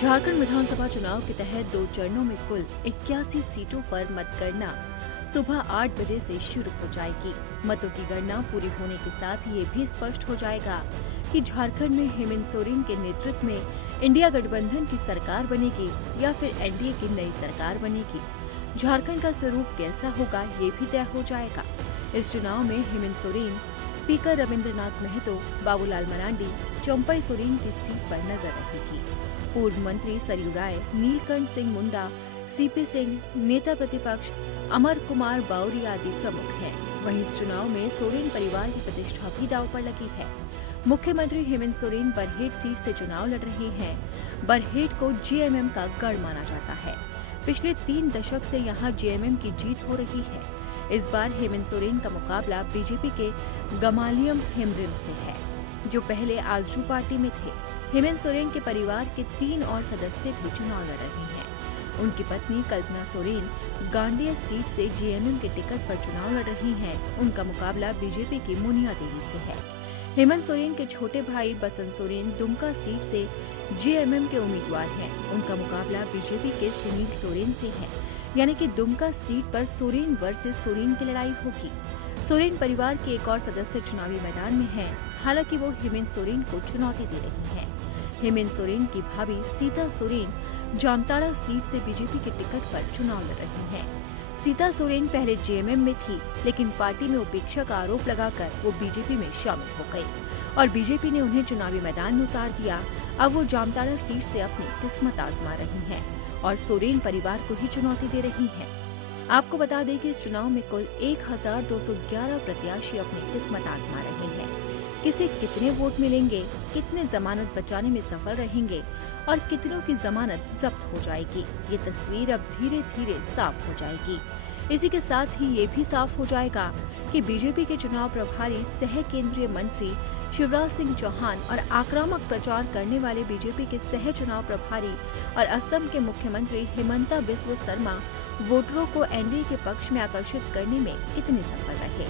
झारखंड विधानसभा चुनाव के तहत 2 चरणों में कुल 81 सीटों पर मतगणना सुबह 8 बजे से शुरू हो जाएगी। मतों की गणना पूरी होने के साथ ये भी स्पष्ट हो जाएगा कि झारखंड में हेमंत सोरेन के नेतृत्व में इंडिया गठबंधन की सरकार बनेगी या फिर एनडीए की नई सरकार बनेगी। झारखंड का स्वरूप कैसा होगा ये भी तय हो जाएगा। इस चुनाव में हेमंत सोरेन, स्पीकर रविंद्रनाथ महतो, बाबूलाल मरांडी, चंपई सोरेन की सीट पर नजर रहेगी। पूर्व मंत्री सरयू राय, नीलकंठ सिंह मुंडा, सीपी सिंह, नेता प्रतिपक्ष अमर कुमार बाउरी आदि प्रमुख हैं। वहीं इस चुनाव में सोरेन परिवार की प्रतिष्ठा भी दांव पर लगी है। मुख्यमंत्री हेमंत सोरेन बरहेट सीट से चुनाव लड़ रहे हैं। बरहेट को जेएमएम का गढ़ माना जाता है। पिछले 3 दशक से यहां जेएमएम की जीत हो रही है। इस बार हेमंत सोरेन का मुकाबला बीजेपी के गमालियम हेम्ब्रिम से है, जो पहले आजसू पार्टी में थे। हेमंत सोरेन के परिवार के 3 और सदस्य भी चुनाव लड़ रहे हैं। उनकी पत्नी कल्पना सोरेन गांडिया सीट से जेएमएम के टिकट पर चुनाव लड़ रही हैं। उनका मुकाबला बीजेपी की मुनिया देवी से है। हेमंत सोरेन के छोटे भाई बसंत सोरेन दुमका सीट से जेएमएम के उम्मीदवार हैं। उनका मुकाबला बीजेपी के सुनील सोरेन से है, यानी कि दुमका सीट पर सोरेन वर्सेस सोरेन की लड़ाई होगी। सोरेन परिवार के एक और सदस्य चुनावी मैदान में हैं, हालांकि वो हेमंत सोरेन को चुनौती दे रही हैं। हेमंत सोरेन की भाभी सीता सोरेन जामताड़ा सीट से बीजेपी के टिकट पर चुनाव लड़ रही हैं। सीता सोरेन पहले जेएमएम में थी, लेकिन पार्टी में उपेक्षा का आरोप लगाकर वो बीजेपी में शामिल हो गई और बीजेपी ने उन्हें चुनावी मैदान में उतार दिया। अब वो जामताड़ा सीट से अपनी किस्मत आजमा रही हैं और सोरेन परिवार को ही चुनौती दे रही हैं। आपको बता दें कि इस चुनाव में कुल 1211 प्रत्याशी अपनी किस्मत आजमा रहे हैं। किसे कितने वोट मिलेंगे, कितने जमानत बचाने में सफल रहेंगे और कितनों की जमानत जब्त हो जाएगी, ये तस्वीर अब धीरे धीरे साफ हो जाएगी। इसी के साथ ही ये भी साफ हो जाएगा कि बीजेपी के चुनाव प्रभारी सह केंद्रीय मंत्री शिवराज सिंह चौहान और आक्रामक प्रचार करने वाले बीजेपी के सह चुनाव प्रभारी और असम के मुख्यमंत्री हिमंता बिस्वा शर्मा वोटरों को एनडीए के पक्ष में आकर्षित करने में कितने सफल रहे।